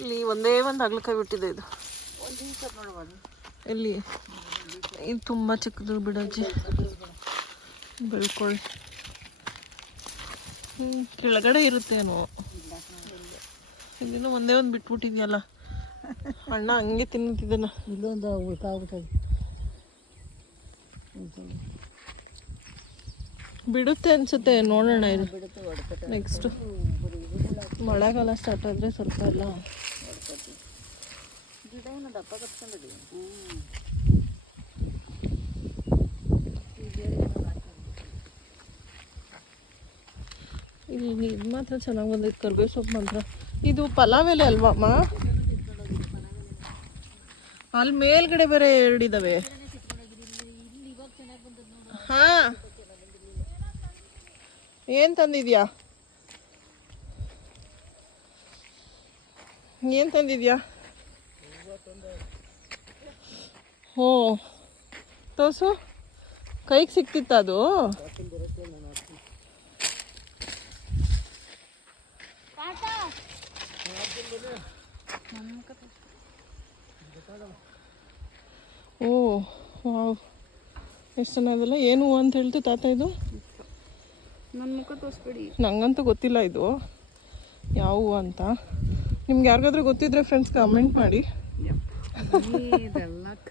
ಇಲ್ಲಿ ಒಂದೇ ಒಂದು ಹಾಗಲಕಾಯಿ ಬಿಟ್ಟಿದೆ ಇದು. ಎಲ್ಲಿ ಇದು ತುಂಬ ಚಿಕ್ಕದು ಬಿಡಜ್ಜಿ, ಬೆಳ್ಕೊಳ್ಳಿ. ಕೆಳಗಡೆ ಇರುತ್ತೇನೋ. ಇಲ್ಲಿನೂ ಒಂದೇ ಒಂದು ಬಿಟ್ಬಿಟ್ಟಿದ್ಯಲ್ಲ ಅಣ್ಣ, ಹಂಗೆ ತಿನ್ನುತ್ತಿದ್ದಾನ. ಇಲ್ಲೊಂದು ಉಳ್ಕಾಗ್ಬಿಟ್ಟದೆ. ಬಿಡುತ್ತೆ ಅನ್ಸುತ್ತೆ, ನೋಡೋಣ ಇದು ನೆಕ್ಸ್ಟ್. ಮಳೆಗಾಲ ಸ್ಟಾರ್ಟ್ ಆದರೆ ಸ್ವಲ್ಪ ಎಲ್ಲ ಗಿಡ ಏನೋ ದಪ್ಪ ಕಟ್ಕೊಂಡದೆ. ಇಲ್ಲಿ ಇದು ಮಾತ್ರ ಚೆನ್ನಾಗಿ ಬಂದೈತೆ, ಕರ್ಬೇವು ಸೊಪ್ಪು ಮಾತ್ರ. ಇದು ಪಲಾವ್ ಎಲೆ ಅಲ್ವಮ್ಮ? ಅಲ್ಲಿ ಮೇಲ್ಗಡೆ ಬೇರೆ ಎರಡಿದಾವೆ. ಹಾ, ಏನ್ ತಂದಿದ್ಯಾ? ಏನ್ ತಂದಿದ್ಯಾ? ಹೋ, ತೋರ್ಸು. ಕೈಗೆ ಸಿಕ್ತಿತ್ತ ಅದು? ಓ ವಾವ್, ಎಷ್ಟು ಚೆನ್ನಾಗಲ್ಲ. ಏನು ಅಂತ ಹೇಳ್ತು ತಾತ ಇದು? ನನ್ನ ಮುಖ ತೋರಿಸ್ಬೇಡಿ, ನಂಗಂತೂ ಗೊತ್ತಿಲ್ಲ ಇದು ಯಾವ ಹೂವು ಅಂತ. ನಿಮ್ಗೆ ಯಾರಿಗಾದ್ರೂ ಗೊತ್ತಿದ್ರೆ ಫ್ರೆಂಡ್ಸ್ ಕಮೆಂಟ್ ಮಾಡಿ. ಇದೆಲ್ಲ